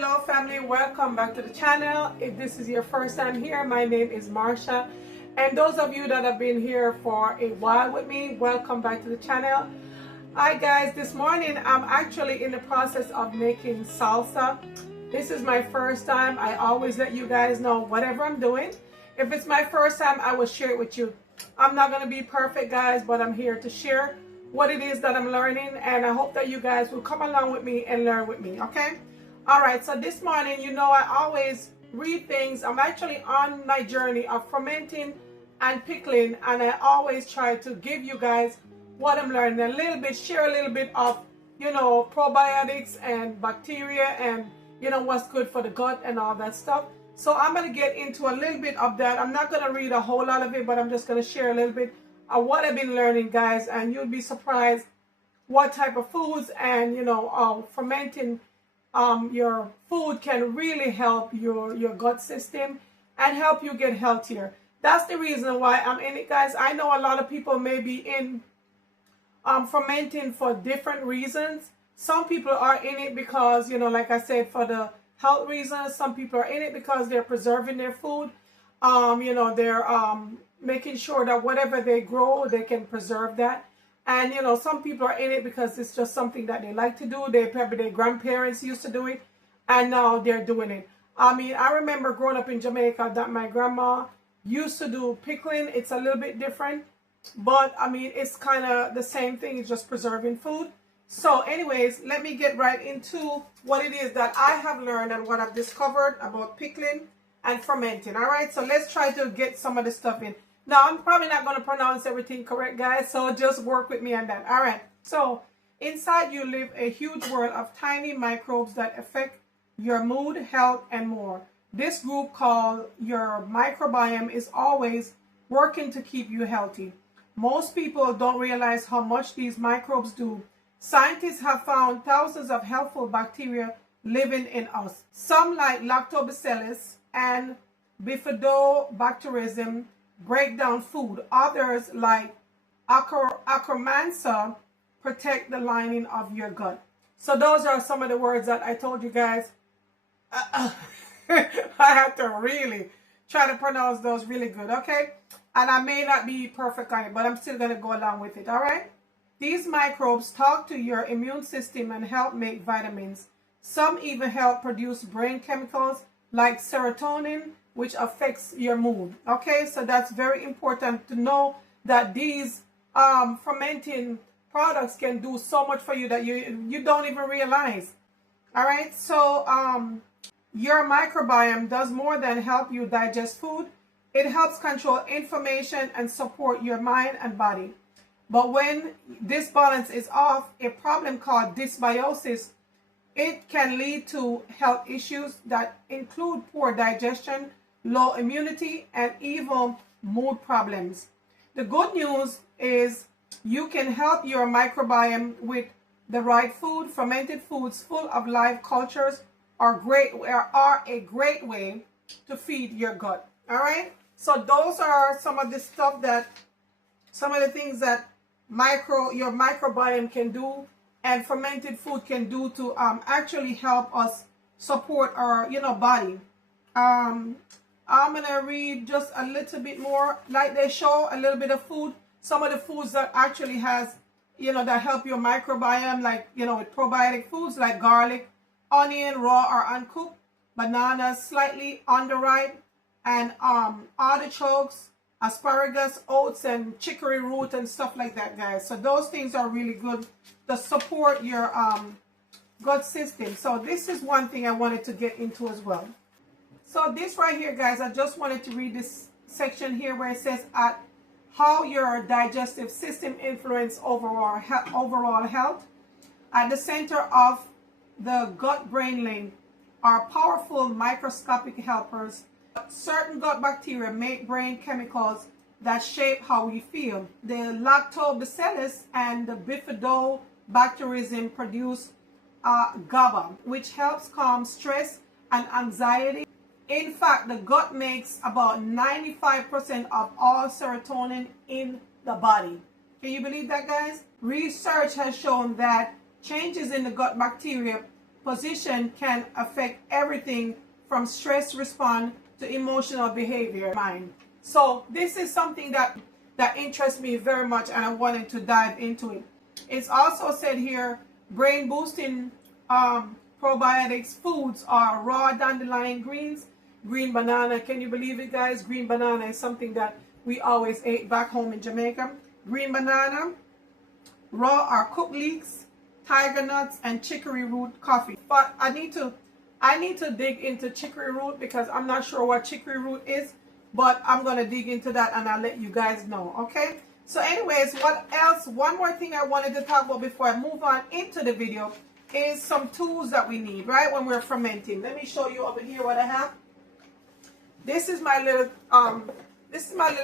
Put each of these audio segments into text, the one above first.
Hello family, welcome back to the channel. If this is your first time here, my name is Marsha, and those of you that have been here for a while with me, welcome back to the channel. Hi guys, this morning I'm actually in the process of making salsa. This is my first time. I always let you guys know whatever I'm doing. If it's my first time, I will share it with you. I'm not going to be perfect guys, but I'm here to share what it is that I'm learning, and I hope that you guys will come along with me and learn with me, okay? All right, so this morning, you know, I always read things. I'm actually on my journey of fermenting and pickling, and I always try to give you guys what I'm learning a little bit, share a little bit of, you know, probiotics and bacteria and, you know, what's good for the gut and all that stuff. So I'm going to get into a little bit of that. I'm not going to read a whole lot of it, but I'm just going to share a little bit of what I've been learning, guys, and you'll be surprised what type of foods and, you know, fermenting your food can really help your gut system and help you get healthier. That's the reason why I'm in it, guys. I know a lot of people may be in fermenting for different reasons. Some people are in it because, you know, like I said, for the health reasons. Some people are in it because they're preserving their food. You know, they're making sure that whatever they grow, they can preserve that. And, you know, some people are in it because it's just something that they like to do. Probably their grandparents used to do it, and now they're doing it. I mean, I remember growing up in Jamaica that my grandma used to do pickling. It's a little bit different, but, I mean, it's kind of the same thing. It's just preserving food. So, anyways, let me get right into what it is that I have learned and what I've discovered about pickling and fermenting. All right, so let's try to get some of the stuff in. Now, I'm probably not going to pronounce everything correct, guys, so just work with me on that. All right, so inside you live a huge world of tiny microbes that affect your mood, health, and more. This group called your microbiome is always working to keep you healthy. Most people don't realize how much these microbes do. Scientists have found thousands of helpful bacteria living in us. Some, like lactobacillus and bifidobacterium, break down food. Others, like Akkermansia, protect the lining of your gut. So those are some of the words that I told you guys. I have to really try to pronounce those really good, okay? And I may not be perfect on it, but I'm still going to go along with it, all right? These microbes talk to your immune system and help make vitamins. Some even help produce brain chemicals like serotonin, which affects your mood. Okay, so that's very important to know that these fermenting products can do so much for you that you don't even realize. All right, so your microbiome does more than help you digest food. It helps control inflammation and support your mind and body. But when this balance is off, a problem called dysbiosis, it can lead to health issues that include poor digestion, low immunity, and even mood problems. The good news is you can help your microbiome with the right food. Fermented foods full of live cultures are a great way to feed your gut. All right, so those are some of the things that your microbiome can do and fermented food can do to actually help us support our body. I'm going to read just a little bit more. Like they show a little bit of food. Some of the foods that actually has, that help your microbiome, like, with probiotic foods like garlic, onion, raw or uncooked, bananas, slightly underripe, and artichokes, asparagus, oats, and chicory root and stuff like that, guys. So those things are really good to support your gut system. So this is one thing I wanted to get into as well. So this right here, guys, I just wanted to read this section here where it says how your digestive system influences overall health. At the center of the gut-brain link are powerful microscopic helpers. Certain gut bacteria make brain chemicals that shape how we feel. The lactobacillus and the bifidobacterium produce GABA, which helps calm stress and anxiety. In fact, the gut makes about 95% of all serotonin in the body. Can you believe that, guys? Research has shown that changes in the gut bacteria position can affect everything from stress response to emotional behavior mind. So this is something that interests me very much, and I wanted to dive into it. It's also said here, brain boosting probiotics foods are raw dandelion greens, green banana. Can you believe it, guys? Green banana is something that we always ate back home in Jamaica. Green banana, raw or cooked leeks, tiger nuts, and chicory root coffee. But I need to dig into chicory root because I'm not sure what chicory root is, but I'm gonna dig into that and I'll let you guys know. Okay, so anyways, what else? One more thing I wanted to talk about before I move on into the video is some tools that we need, right, when we're fermenting. Let me show you over here what I have. This is my little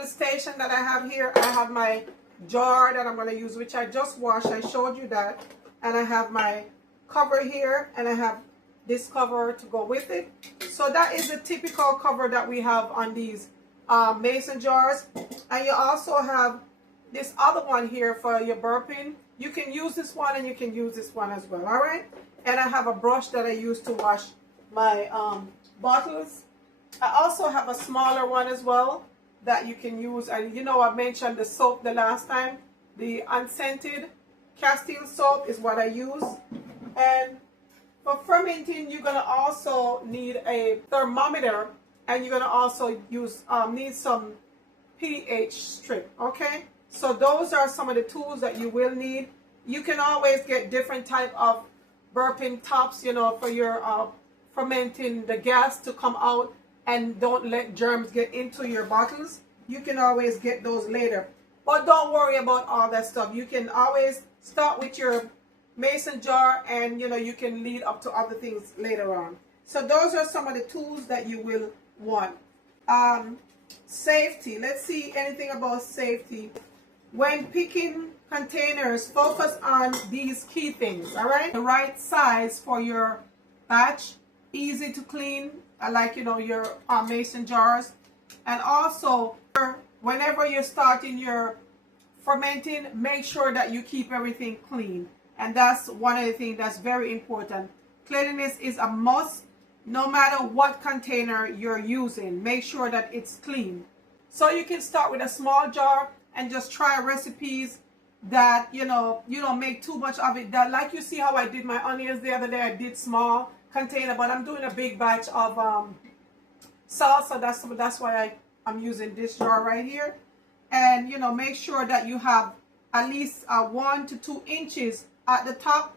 station that I have here. I have my jar that I'm going to use, which I just washed. I showed you that. And I have my cover here, and I have this cover to go with it. So that is a typical cover that we have on these mason jars. And you also have this other one here for your burping. You can use this one and you can use this one as well, all right? And I have a brush that I use to wash my bottles. I also have a smaller one as well that you can use. And you know, I mentioned the soap the last time. The unscented Castile soap is what I use. And for fermenting, you're going to also need a thermometer, and you're going to also use need some pH strip, okay? So those are some of the tools that you will need. You can always get different type of burping tops, you know, for your fermenting the gas to come out and don't let germs get into your bottles. You can always get those later. But don't worry about all that stuff. You can always start with your mason jar, and you know, you can lead up to other things later on. So those are some of the tools that you will want. Safety. Let's see anything about safety. When picking containers, focus on these key things, all right? The right size for your batch, easy to clean, like, you know, your mason jars. And also, whenever you're starting your fermenting, make sure that you keep everything clean. And that's one of the things that's very important. Cleanliness is a must, no matter what container you're using. Make sure that it's clean. So you can start with a small jar and just try recipes that, you know, you don't make too much of it. That, like you see how I did my onions the other day, I did small container, but I'm doing a big batch of salsa. That's why I'm using this jar right here. And, you know, make sure that you have at least 1 to 2 inches at the top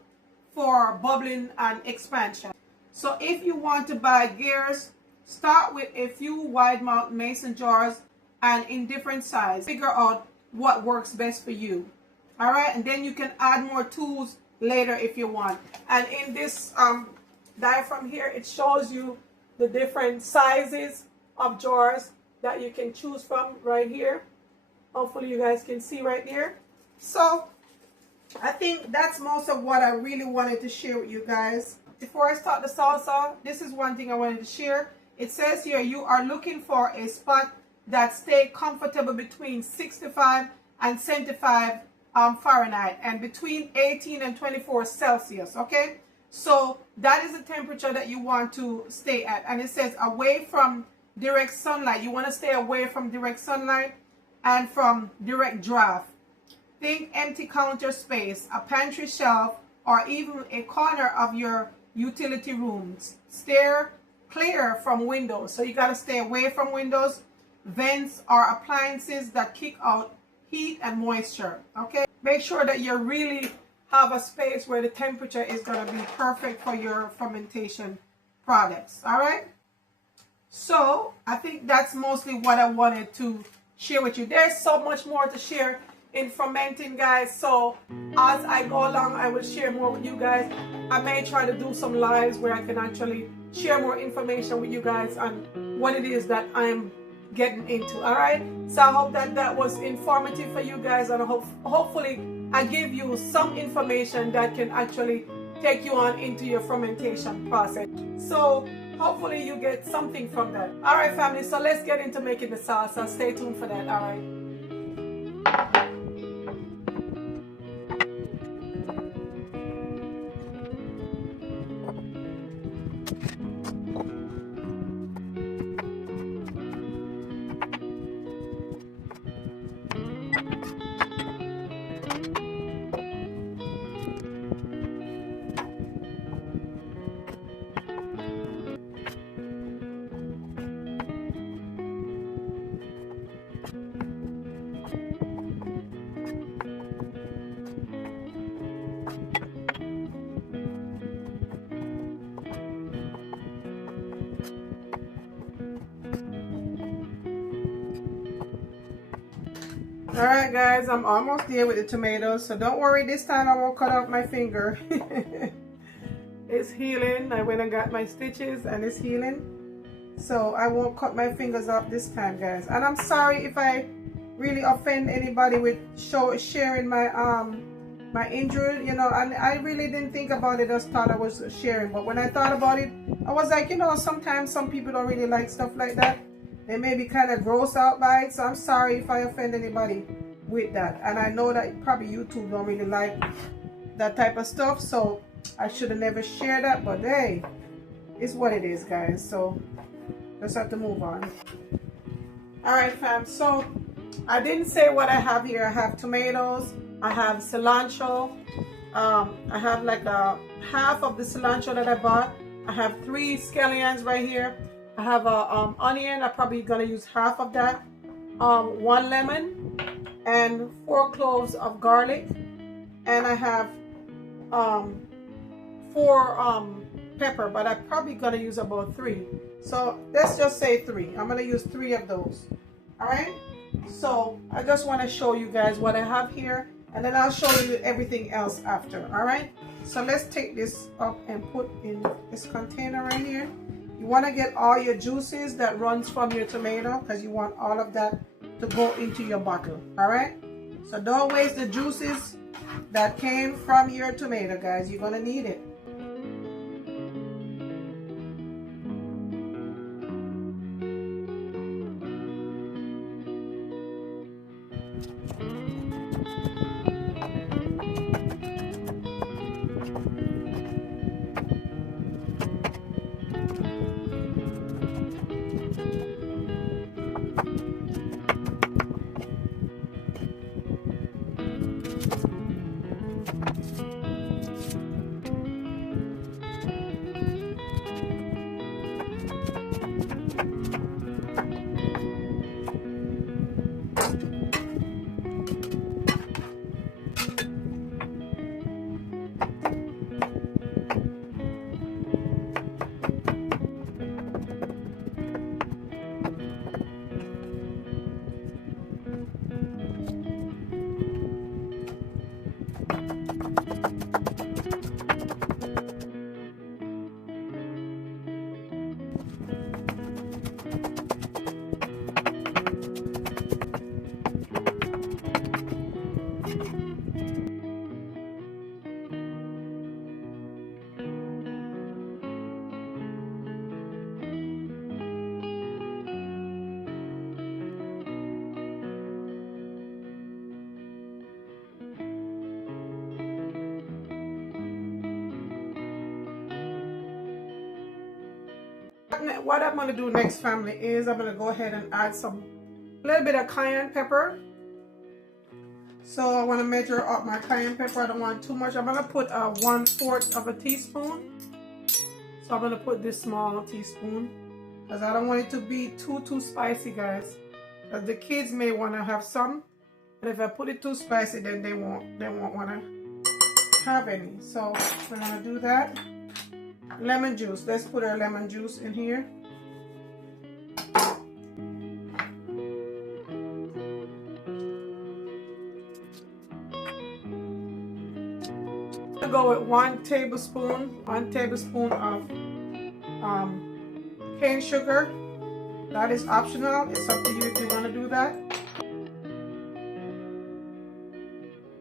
for bubbling and expansion. So if you want to buy gears, start with a few wide mouth mason jars and in different size. Figure out what works best for you. All right, and then you can add more tools later if you want. And in this diagram here, it shows you the different sizes of jars that you can choose from right here. Hopefully you guys can see right there. So I think that's most of what I really wanted to share with you guys. Before I start the salsa, this is one thing I wanted to share. It says here you are looking for a spot that stay comfortable between 65 and 75 Fahrenheit and between 18 and 24 Celsius, okay? So that is the temperature that you want to stay at. And it says away from direct sunlight. You want to stay away from direct sunlight and from direct draft. Think empty counter space, a pantry shelf, or even a corner of your utility rooms. Steer clear from windows. So you got to stay away from windows, vents, or appliances that kick out heat and moisture. Okay, make sure that you really have a space where the temperature is going to be perfect for your fermentation products. All right, so I think that's mostly what I wanted to share with you. There's so much more to share in fermenting, guys, so as I go along I will share more with you guys. I may try to do some lives where I can actually share more information with you guys on what it is that I'm getting into. All right, so I hope that that was informative for you guys, and hopefully I give you some information that can actually take you on into your fermentation process. So hopefully you get something from that. All right, family, so let's get into making the salsa. Stay tuned for that. All right. Alright guys, I'm almost there with the tomatoes, so don't worry, this time I won't cut off my finger. It's healing. I went and got my stitches and it's healing. So I won't cut my fingers off this time, guys. And I'm sorry if I really offend anybody with sharing my my injury, you know, and I really didn't think about it, just thought I was sharing. But when I thought about it, I was like, you know, sometimes some people don't really like stuff like that. They may be kind of grossed out by it, so I'm sorry if I offend anybody with that. And I know that probably YouTube don't really like that type of stuff, so I should have never shared that, but hey, it's what it is, guys. So let's have to move on. Alright fam, so I didn't say what I have here. I have tomatoes, I have cilantro, I have like a half of the cilantro that I bought. I have 3 scallions right here. I have a onion. I'm probably gonna use half of that. 1 lemon and 4 cloves of garlic, and I have 4 pepper, but I'm probably gonna use about 3. So let's just say 3. I'm gonna use 3 of those. All right. So I just want to show you guys what I have here, and then I'll show you everything else after. All right. So let's take this up and put in this container right here. You want to get all your juices that runs from your tomato, because you want all of that to go into your bottle. All right. So don't waste the juices that came from your tomato, guys. You're gonna need it. What I'm going to do next, family, is I'm going to go ahead and add a little bit of cayenne pepper. So I want to measure up my cayenne pepper. I don't want too much. I'm going to put 1/4 of a teaspoon. So I'm going to put this small teaspoon, because I don't want it to be too spicy, guys. Because the kids may want to have some, and if I put it too spicy, then they won't want to have any. So I'm going to do that. Lemon juice. Let's put our lemon juice in here. I'm gonna go with 1 tablespoon of cane sugar. That is optional. It's up to you if you want to do that.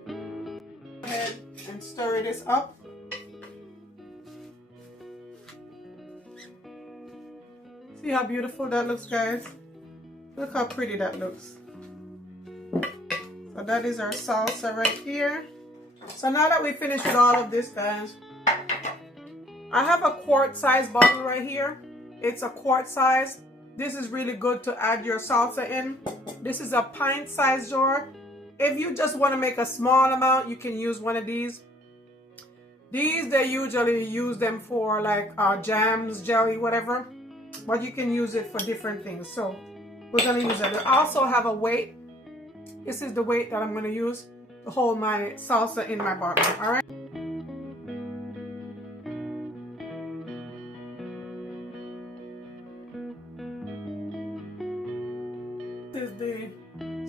Go ahead and stir this up. See how beautiful that looks, guys? Look how pretty that looks. So that is our salsa right here. So now that we finished with all of this, guys, I have a quart size bottle right here. It's a quart size. This is really good to add your salsa in. This is a pint size jar. If you just want to make a small amount, you can use one of these. These, they usually use them for like jams, jelly, whatever. But you can use it for different things. So we're going to use it. I also have a weight. This is the weight that I'm going to use to hold my salsa in my bottle. All right. This is the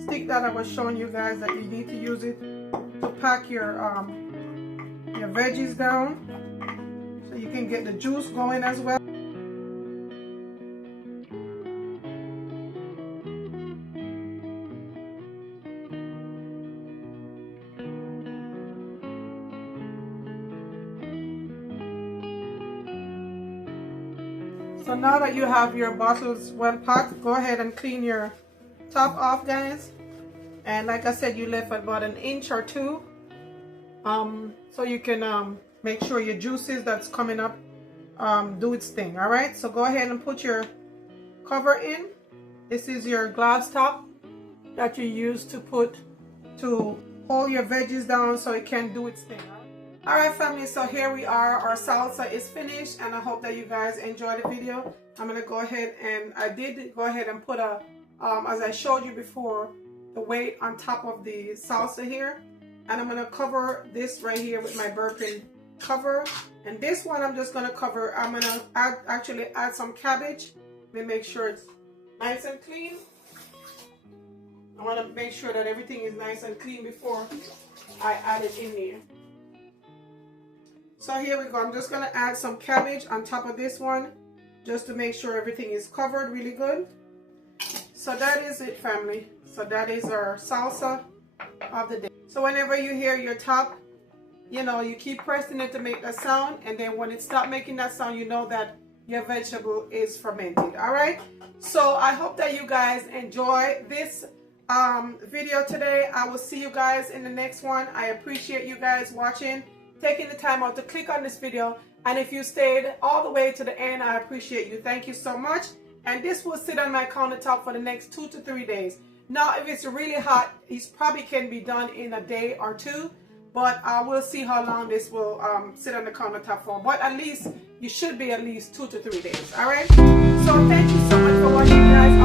stick that that I was showing you guys that you need to use it to pack your veggies down so you can get the juice going as well. So now that you have your bottles well packed, go ahead and clean your top off, guys. And like I said, you left about 1 inch or 2, so you can make sure your juices that's coming up do its thing. All right, so go ahead and put your cover in. This is your glass top that you use to hold your veggies down so it can do its thing. All right, family, so here we are. Our salsa is finished, and I hope that you guys enjoyed the video. I'm gonna go ahead and I did go ahead and put a as I showed you before, the weight on top of the salsa here, and I'm gonna cover this right here with my burping cover. And this one I'm just gonna cover. I'm gonna actually add some cabbage. Let me make sure it's nice and clean. I want to make sure that everything is nice and clean before I add it in there. So here we go. I'm just gonna add some cabbage on top of this one just to make sure everything is covered really good. So that is it, family. So that is our salsa of the day. So whenever you hear your top, you know, you keep pressing it to make that sound, and then when it stops making that sound, you know that your vegetable is fermented. All right, so I hope that you guys enjoy this video today. I will see you guys in the next one. I appreciate you guys watching, taking the time out to click on this video, and if you stayed all the way to the end, I appreciate you. Thank you so much. And this will sit on my countertop for the next 2 to 3 days. Now, if it's really hot, it probably can be done in a day or 2, but we'll see how long this will sit on the countertop for. But at least, you should be at least 2 to 3 days. All right, so thank you so much for watching, guys.